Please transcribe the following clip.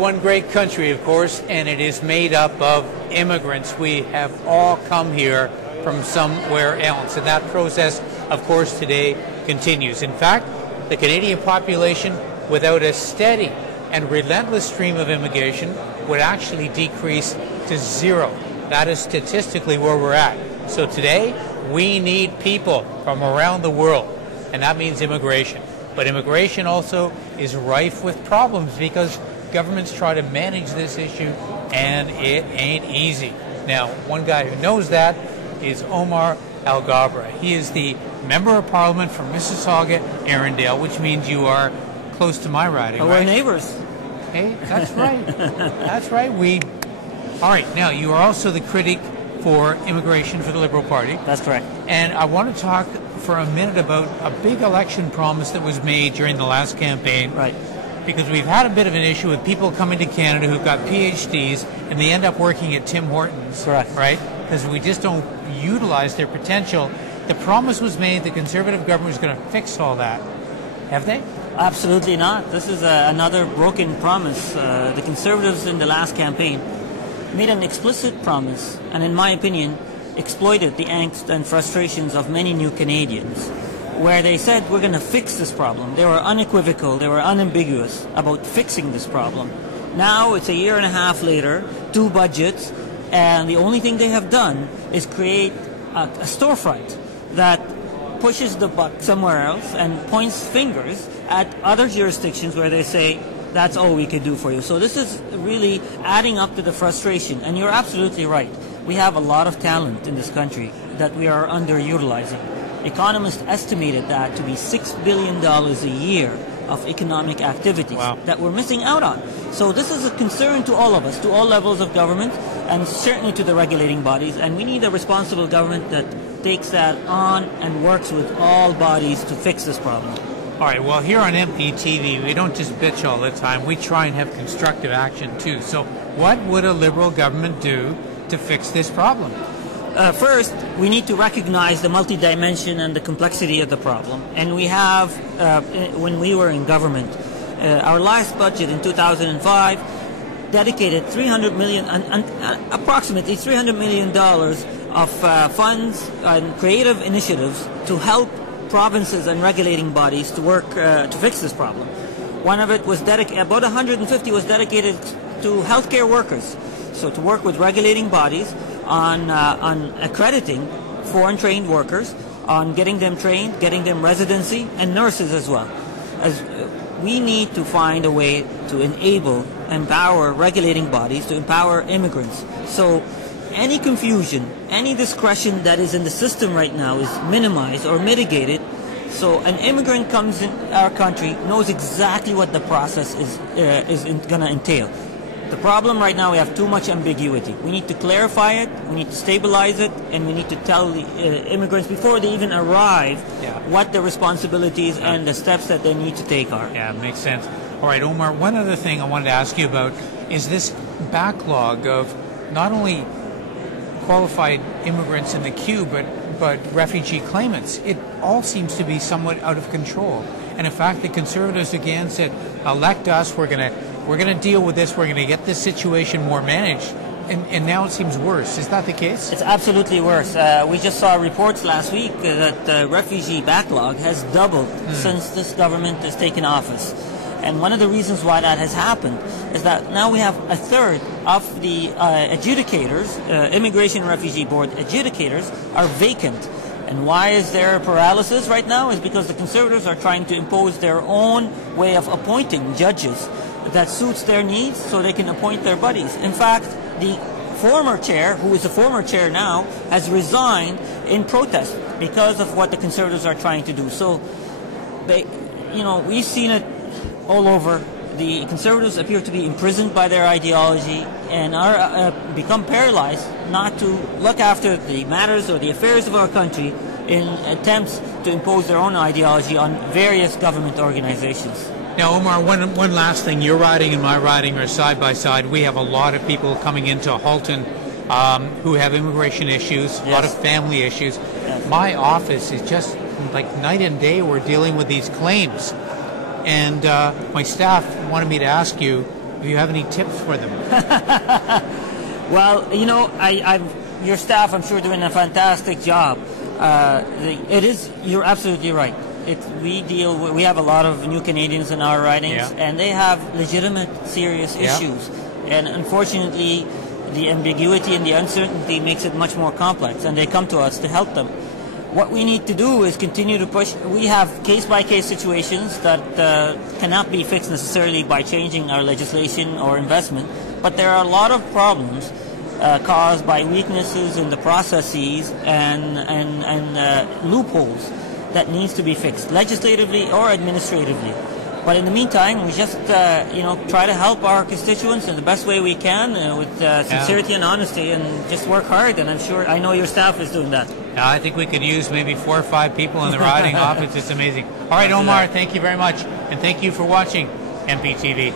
one great country, of course, and it is made up of immigrants. We have all come here from somewhere else, and that process, of course, today continues. In fact, the Canadian population, without a steady and relentless stream of immigration, would actually decrease to zero. That is statistically where we're at. So today, we need people from around the world, and that means immigration. But immigration also is rife with problems because governments try to manage this issue, and it ain't easy. Now, one guy who knows that is Omar Alghabra. He is the Member of Parliament from Mississauga, Arundel, which means you are close to my riding, right? We're neighbors. Hey, that's right. That's right. All right, now you are also the critic for immigration for the Liberal Party. That's correct. And I want to talk for a minute about a big election promise that was made during the last campaign. Right. Because we've had a bit of an issue with people coming to Canada who've got PhDs and they end up working at Tim Hortons. Correct. Right? Because we just don't utilize their potential. The promise was made the Conservative government was going to fix all that. Have they? Absolutely not. This is another broken promise. The Conservatives in the last campaign made an explicit promise, and in my opinion, exploited the angst and frustrations of many new Canadians, where they said we're going to fix this problem. They were unequivocal, they were unambiguous about fixing this problem. Now it's a year and a half later, 2 budgets, and the only thing they have done is create a storefront that pushes the buck somewhere else and points fingers at other jurisdictions where they say, that's all we could do for you. So this is really adding up to the frustration. And you're absolutely right. We have a lot of talent in this country that we are underutilizing. Economists estimated that to be $6 billion a year of economic activities that we're missing out on. So this is a concern to all of us, to all levels of government, and certainly to the regulating bodies. And we need a responsible government that takes that on and works with all bodies to fix this problem. All right, well, here on MPtv, we don't just bitch all the time. We try and have constructive action, too. So what would a Liberal government do to fix this problem? First, we need to recognize the multi-dimension and the complexity of the problem. And we have, when we were in government, our last budget in 2005 dedicated approximately $300 million of funds and creative initiatives to help provinces and regulating bodies to work to fix this problem. One of it was about 150 was dedicated to healthcare workers, so to work with regulating bodies on accrediting foreign trained workers, on getting them trained, getting them residency, and nurses as well. As we need to find a way to empower regulating bodies, to empower immigrants. So any confusion, any discretion that is in the system right now is minimized or mitigated, so an immigrant comes in our country, knows exactly what the process is going to entail. The problem right now, we have too much ambiguity. We need to clarify it, we need to stabilize it, and we need to tell the immigrants before they even arrive what the responsibilities and the steps that they need to take are. Yeah, it makes sense. All right, Omar, one other thing I wanted to ask you about is this backlog of not only qualified immigrants in the queue, but refugee claimants. It all seems to be somewhat out of control. And in fact, the Conservatives again said, elect us, we're going to deal with this, we're going to get this situation more managed. And now it seems worse. Is that the case? It's absolutely worse. We just saw reports last week that the refugee backlog has doubled since this government has taken office. And one of the reasons why that has happened is that now we have a third of the adjudicators, Immigration and Refugee Board adjudicators, are vacant. And why is there paralysis right now? Is because the Conservatives are trying to impose their own way of appointing judges that suits their needs so they can appoint their buddies. In fact, the former chair, who is the former chair now, has resigned in protest because of what the Conservatives are trying to do. So, we've seen it all over. The Conservatives appear to be imprisoned by their ideology and are become paralyzed not to look after the matters or the affairs of our country in attempts to impose their own ideology on various government organizations. Now, Omar, one last thing. Your riding and my riding are side by side. We have a lot of people coming into Halton who have immigration issues, a lot of family issues. Yes. My office is just like night and day. We're dealing with these claims. And my staff wanted me to ask you, if you have any tips for them. Well, you know, your staff, I'm sure, doing a fantastic job. You're absolutely right. We have a lot of new Canadians in our ridings, and they have legitimate, serious issues. And unfortunately, the ambiguity and the uncertainty makes it much more complex, and they come to us to help them. What we need to do is continue to push. We have case-by-case situations that cannot be fixed necessarily by changing our legislation or investment, but there are a lot of problems caused by weaknesses in the processes and loopholes that needs to be fixed, legislatively or administratively. But in the meantime, we just try to help our constituents in the best way we can with sincerity and honesty, and just work hard. And I know your staff is doing that. I think we could use maybe 4 or 5 people in the riding office. It's amazing. All right, Omar, thank you very much, and thank you for watching MPtv.